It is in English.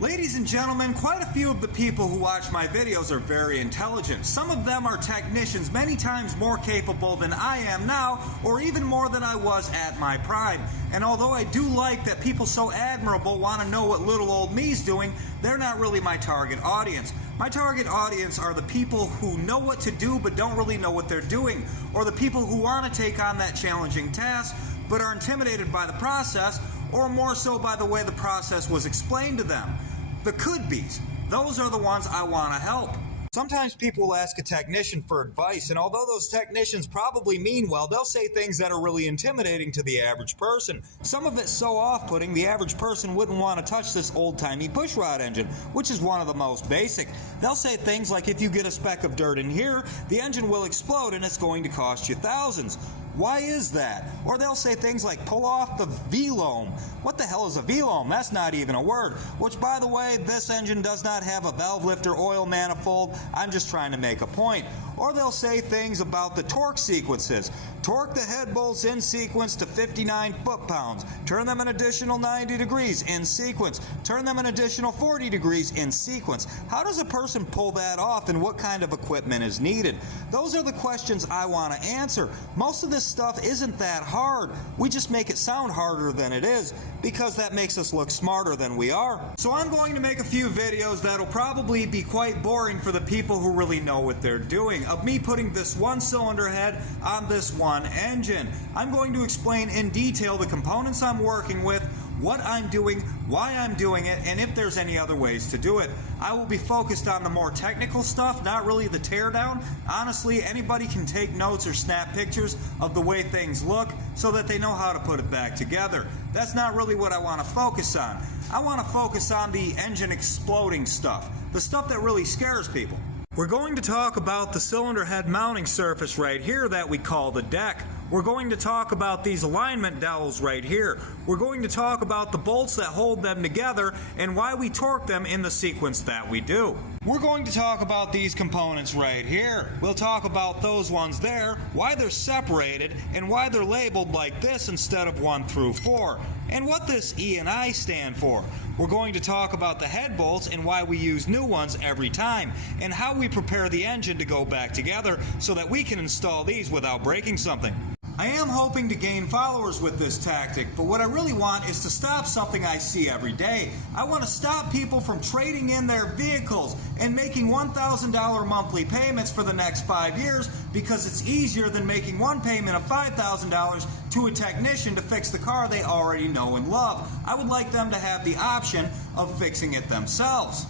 Ladies and gentlemen, quite a few of the people who watch my videos are very intelligent. Some of them are technicians many times more capable than I am now, or even more than I was at my prime. And although I do like that people so admirable want to know what little old me's doing, they're not really my target audience. My target audience are the people who know what to do but don't really know what they're doing, or the people who want to take on that challenging task but are intimidated by the process, or more so by the way the process was explained to them. The could-be's. Those are the ones I want to help. Sometimes people will ask a technician for advice, and although those technicians probably mean well, they'll say things that are really intimidating to the average person. Some of it's so off-putting, the average person wouldn't want to touch this old-timey pushrod engine, which is one of the most basic. They'll say things like, if you get a speck of dirt in here, the engine will explode and it's going to cost you thousands. Why is that? Or they'll say things like, pull off the V-loam. What the hell is a V-loam? That's not even a word. Which, by the way, this engine does not have a valve lifter oil manifold. I'm just trying to make a point. Or they'll say things about the torque sequences. Torque the head bolts in sequence to 59 foot-pounds. Turn them an additional 90 degrees in sequence. Turn them an additional 40 degrees in sequence. How does a person pull that off, and what kind of equipment is needed? Those are the questions I want to answer. Most of this stuff isn't that hard. We just make it sound harder than it is because that makes us look smarter than we are. So I'm going to make a few videos that'll probably be quite boring for the people who really know what they're doing, of me putting this one cylinder head on this one engine. I'm going to explain in detail the components I'm working with, what I'm doing, why I'm doing it, and if there's any other ways to do it. I will be focused on the more technical stuff, not really the teardown. Honestly, anybody can take notes or snap pictures of the way things look so that they know how to put it back together. That's not really what I want to focus on. I want to focus on the engine exploding stuff, the stuff that really scares people. We're going to talk about the cylinder head mounting surface right here that we call the deck. We're going to talk about these alignment dowels right here. We're going to talk about the bolts that hold them together and why we torque them in the sequence that we do. We're going to talk about these components right here. We'll talk about those ones there, why they're separated, and why they're labeled like this instead of 1 through 4, and what this E and I stand for. We're going to talk about the head bolts and why we use new ones every time, and how we prepare the engine to go back together so that we can install these without breaking something. I am hoping to gain followers with this tactic, but what I really want is to stop something I see every day. I want to stop people from trading in their vehicles and making $1,000 monthly payments for the next 5 years because it's easier than making one payment of $5,000 to a technician to fix the car they already know and love. I would like them to have the option of fixing it themselves.